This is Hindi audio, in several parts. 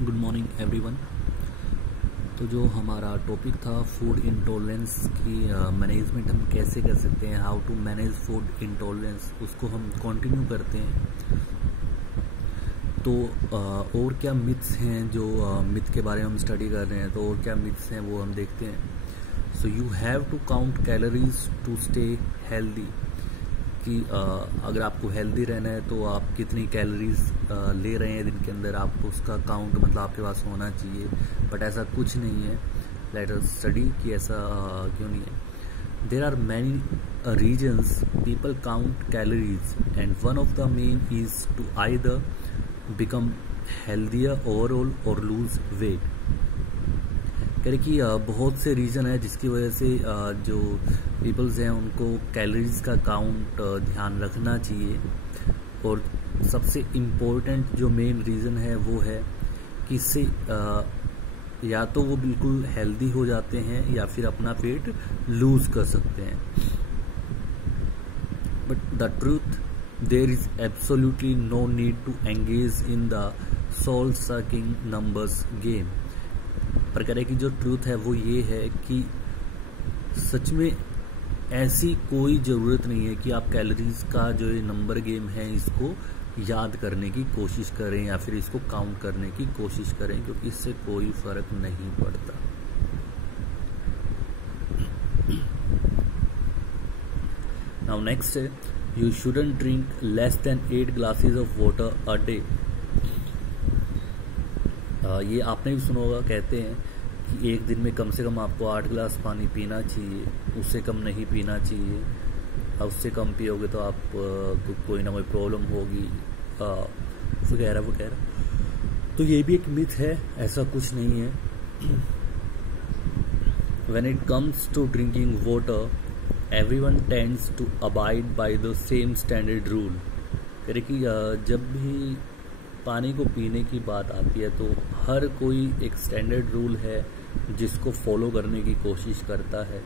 Good morning everyone. तो जो हमारा टॉपिक था फूड इंटॉलरेंस की मैनेजमेंट हम कैसे कर सकते हैं, how to manage food intolerance, उसको हम कंटिन्यू करते हैं। तो और क्या मिथ्स हैं, जो मिथ के बारे में हम स्टडी कर रहे हैं, तो और क्या मिथ्स हैं वो हम देखते हैं। So you have to count calories to stay healthy, कि अगर आपको हेल्दी रहना है तो आप कितनी कैलोरीज ले रहे हैं दिन के अंदर, आपको उसका काउंट मतलब आपके पास होना चाहिए। बट ऐसा कुछ नहीं है। लेट अस स्टडी कि ऐसा क्यों नहीं है। There are many reasons people count calories and one of the main is to either become healthier overall और लूज वेट। कह रहे कि बहुत से रीज़न है जिसकी वजह से जो पीपल्स हैं उनको कैलोरीज का काउंट ध्यान रखना चाहिए। और सबसे इम्पोर्टेंट जो मेन रीज़न है वो है कि इससे या तो वो बिल्कुल हेल्दी हो जाते हैं या फिर अपना वेट लूज कर सकते हैं। But the truth, there is absolutely no need to engage in the soul sucking numbers game. पर कह रहे कि जो ट्रूथ है वो ये है कि सच में ऐसी कोई ज़रूरत नहीं है कि आप कैलोरीज का जो ये नंबर गेम है इसको याद करने की कोशिश करें या फिर इसको काउंट करने की कोशिश करें, क्योंकि इससे कोई फर्क नहीं पड़ता। नाउ नेक्स्ट है, you shouldn't drink less than 8 glasses of water a day. ये आपने भी सुना होगा, कहते हैं कि एक दिन में कम से कम आपको 8 गिलास पानी पीना चाहिए, उससे कम नहीं पीना चाहिए। उससे कम पियोगे तो आप कोई ना कोई प्रॉब्लम होगी वगैरह वगैरह। तो ये भी एक मिथ है, ऐसा कुछ नहीं है। When it comes to drinking water, everyone tends to abide by the same standard rule। कह रहे कि जब भी पानी को पीने की बात आती है तो हर कोई एक स्टैंडर्ड रूल है जिसको फॉलो करने की कोशिश करता है।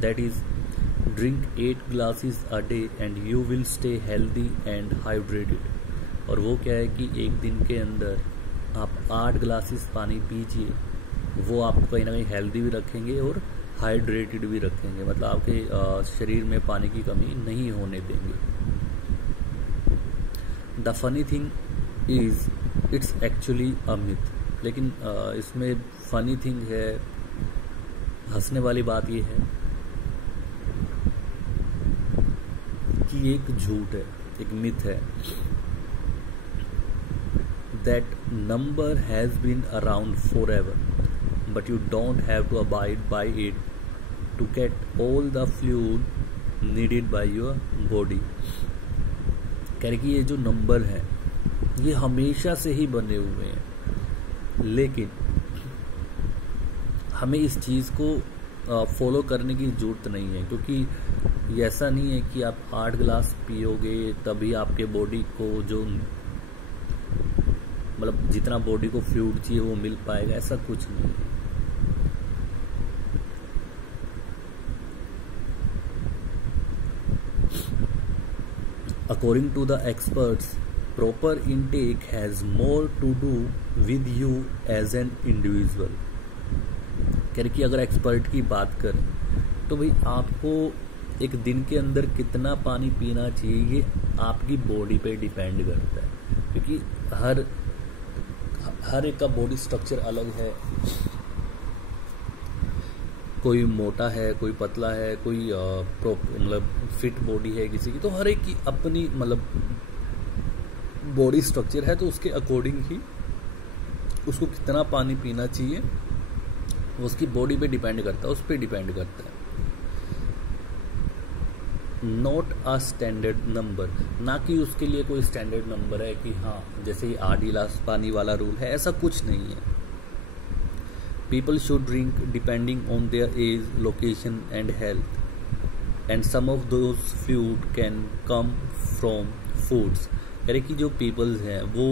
That is drink 8 glasses a day and you will stay healthy and hydrated. और वो क्या है कि एक दिन के अंदर आप 8 ग्लासेस पानी पीजिए, वो आपको कहीं ना कहीं हेल्दी भी रखेंगे और हाइड्रेटेड भी रखेंगे, मतलब आपके शरीर में पानी की कमी नहीं होने देंगे। The funny thing is it's actually a myth. लेकिन इसमें फनी थिंग है, हंसने वाली बात ये है कि ये एक झूठ है, एक मिथ है। That number has been around forever but you don't have to abide by it to get all the fluid needed by your body. कह रहे कि ये जो नंबर है ये हमेशा से ही बने हुए हैं, लेकिन हमें इस चीज़ को फॉलो करने की ज़रूरत नहीं है, क्योंकि ये ऐसा नहीं है that आप 8 गिलास पियोगे तभी आपके बॉडी को जो मतलब जितना बॉडी को फ्लूइड चाहिए वो मिल पाएगा, ऐसा कुछ नहीं है। According to the experts, proper intake has more to do with you as an individual। कह रहे कि अगर एक्सपर्ट की बात करें तो भाई आपको एक दिन के अंदर कितना पानी पीना चाहिए ये आपकी बॉडी पे डिपेंड करता है, क्योंकि हर एक का बॉडी स्ट्रक्चर अलग है। कोई मोटा है, कोई पतला है, कोई मतलब फिट बॉडी है किसी की, तो हर एक की अपनी मतलब बॉडी स्ट्रक्चर है, तो उसके अकॉर्डिंग ही उसको कितना पानी पीना चाहिए वो उसकी बॉडी पे डिपेंड करता है, उस पर डिपेंड करता है। नॉट अ स्टैंडर्ड नंबर, ना कि उसके लिए कोई स्टैंडर्ड नंबर है कि हाँ जैसे ही 8 गिलास पानी वाला रूल है, ऐसा कुछ नहीं है। People should drink depending on their age, location and health, and some of those fluid can come from foods। कह रहे कि जो पीपल्स हैं वो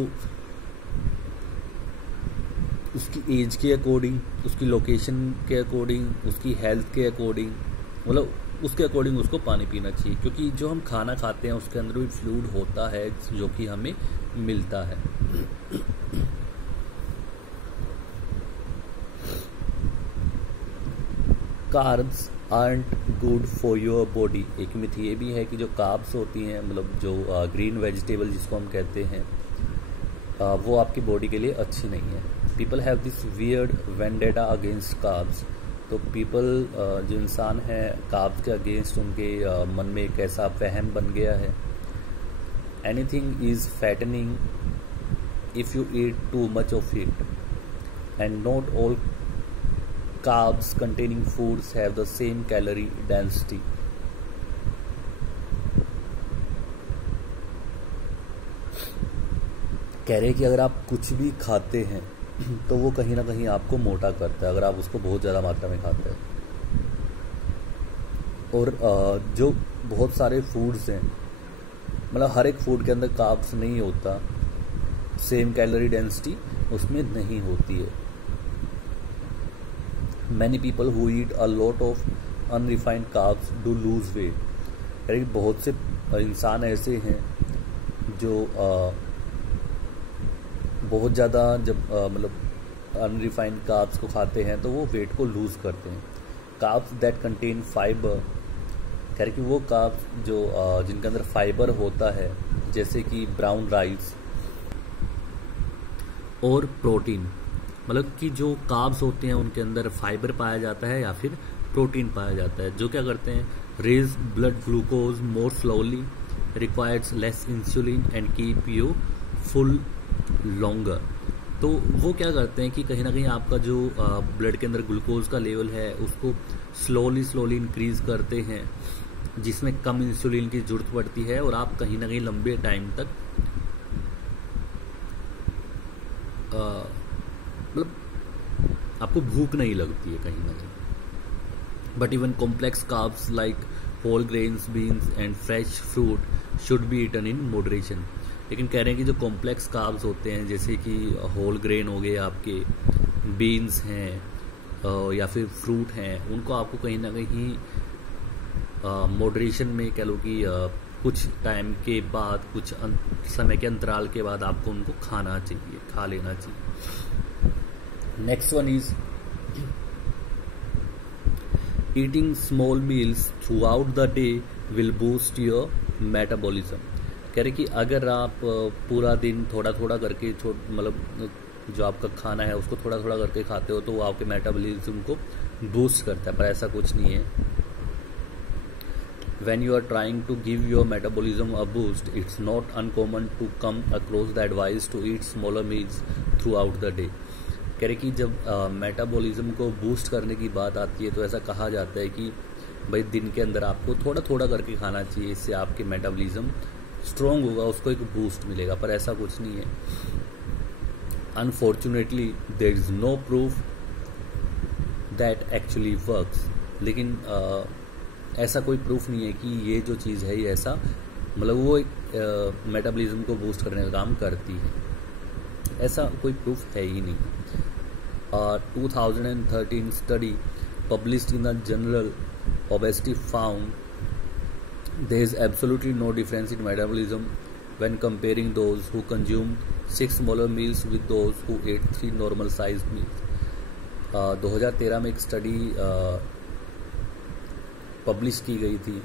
उसकी एज के अकॉर्डिंग, उसकी लोकेशन के अकॉर्डिंग, उसकी हेल्थ के अकॉर्डिंग, मतलब उसके अकॉर्डिंग उसको पानी पीना चाहिए, क्योंकि जो हम खाना खाते हैं उसके अंदर भी फ्लूइड होता है जो कि हमें मिलता है। Carbs art good for your body. एक मिथ ये भी है कि जो कार्ब्स होती हैं, मतलब जो ग्रीन वेजिटेबल जिसको हम कहते हैं, वो आपकी बॉडी के लिए अच्छी नहीं है। People have this weird vendetta against carbs. तो पीपल जो इंसान है कार्ब्स के अगेंस्ट उनके मन में एक ऐसा वहम बन गया है। Anything is fattening if you eat too much of it and not all carbs containing foods have the same calorie density। कह रहे कि अगर आप कुछ भी खाते हैं तो वो कहीं ना कहीं आपको मोटा करता है, अगर आप उसको बहुत ज़्यादा मात्रा में खाते हैं। और जो बहुत सारे फूड्स हैं, मतलब हर एक फूड के अंदर कार्ब्स नहीं होता, सेम कैलोरी डेंसिटी उसमें नहीं होती है। Many people who eat a lot of unrefined carbs do lose weight। यानी बहुत से इंसान ऐसे हैं जो बहुत ज़्यादा जब मतलब अनरिफाइंड कार्ब्स को खाते हैं तो वो वेट को लूज़ करते हैं। कार्ब्स दैट कंटेन फाइबर, कह रहे कि वो कार्ब्स जो जिनके अंदर फाइबर होता है, जैसे कि ब्राउन राइस और प्रोटीन, मतलब कि जो कार्ब्स होते हैं उनके अंदर फाइबर पाया जाता है या फिर प्रोटीन पाया जाता है, जो क्या करते हैं, raise blood glucose more slowly, requires less insulin and keep you full longer. तो वो क्या करते हैं कि कहीं ना कहीं आपका जो ब्लड के अंदर ग्लूकोज का लेवल है उसको स्लोली इंक्रीज करते हैं, जिसमें कम इंसुलिन की जरूरत पड़ती है और आप कहीं ना कहीं लंबे टाइम तक मतलब आपको भूख नहीं लगती है कहीं ना कहीं। But even complex carbs like whole grains, beans and fresh fruit should be eaten in moderation. लेकिन कह रहे हैं कि जो कॉम्प्लेक्स कार्ब्स होते हैं, जैसे कि होल ग्रेन हो गए, आपके बीन्स हैं या फिर फ्रूट हैं, उनको आपको कहीं ना कहीं मॉडरेशन में कह लो कि कुछ टाइम के बाद, कुछ समय के अंतराल के बाद आपको उनको खाना चाहिए, खा लेना चाहिए। Next one is eating small meals throughout the day will boost your metabolism। कह रहे कि अगर आप पूरा दिन थोड़ा थोड़ा करके मतलब जो आपका खाना है उसको थोड़ा थोड़ा करके खाते हो तो वो आपके मेटाबॉलिज्म को बूस्ट करता है, पर ऐसा कुछ नहीं है। When you are trying to give your metabolism a boost, it's not uncommon to come across the advice to eat smaller meals throughout the day। कह रहे कि जब मेटाबॉलिज्म को बूस्ट करने की बात आती है तो ऐसा कहा जाता है कि भाई दिन के अंदर आपको थोड़ा थोड़ा करके खाना चाहिए, इससे आपके मेटाबॉलिज्म स्ट्रॉन्ग होगा, उसको एक बूस्ट मिलेगा, पर ऐसा कुछ नहीं है। Unfortunately there is no proof that actually works. लेकिन ऐसा कोई प्रूफ नहीं है कि ये जो चीज़ है ये ऐसा मतलब वो एक मेटाबॉलिज्म को बूस्ट करने का काम करती है, ऐसा कोई प्रूफ है ही नहीं। 2013 study published in the journal Obesity found there is absolutely no difference in metabolism when comparing those who consumed 6 smaller meals with those who ate 3 normal sized meals। 2013 में एक स्टडी पब्लिश की गई थी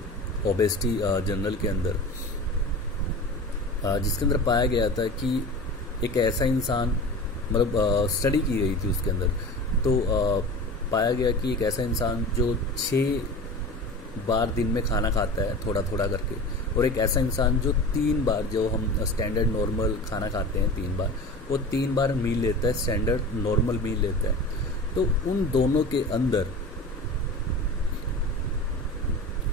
ओबेसिटी जर्नल के अंदर, जिसके अंदर पाया गया था कि एक ऐसा इंसान, मतलब स्टडी की गई थी उसके अंदर, तो पाया गया कि एक ऐसा इंसान जो 6 बार दिन में खाना खाता है थोड़ा थोड़ा करके, और एक ऐसा इंसान जो 3 बार, जो हम स्टैंडर्ड नॉर्मल खाना खाते हैं 3 बार, वो 3 बार मील लेता है, स्टैंडर्ड नॉर्मल मील लेता है। तो उन दोनों के अंदर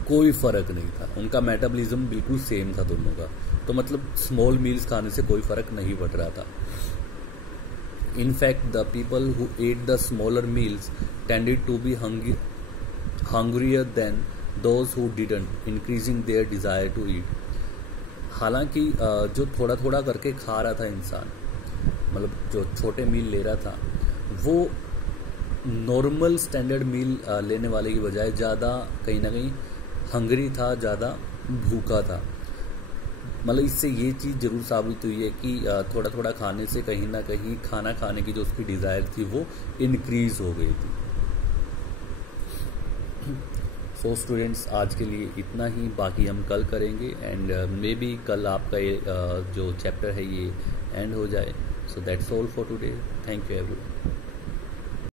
कोई फर्क नहीं था, उनका मेटाबॉलिज्म बिल्कुल सेम था दोनों का। तो मतलब स्मॉल मील्स खाने से कोई फर्क नहीं पड़ रहा था। In fact, the people who ate the smaller meals tended to be hungrier than those who didn't, increasing their desire to eat। हालांकि जो थोड़ा थोड़ा करके खा रहा था इंसान, मतलब जो छोटे मील ले रहा था, वो नॉर्मल स्टैंडर्ड मील लेने वाले की बजाय ज़्यादा कहीं ना कहीं हंगरी था, ज़्यादा भूखा था। मतलब इससे ये चीज़ ज़रूर साबित हुई है कि थोड़ा थोड़ा खाने से कहीं ना कहीं खाना खाने की जो उसकी डिज़ायर थी वो इनक्रीज़ हो गई थी। सो स्टूडेंट्स, आज के लिए इतना ही, बाकी हम कल करेंगे एंड मे बी कल आपका ये जो चैप्टर है ये एंड हो जाए. So that's all for today. Thank you everyone.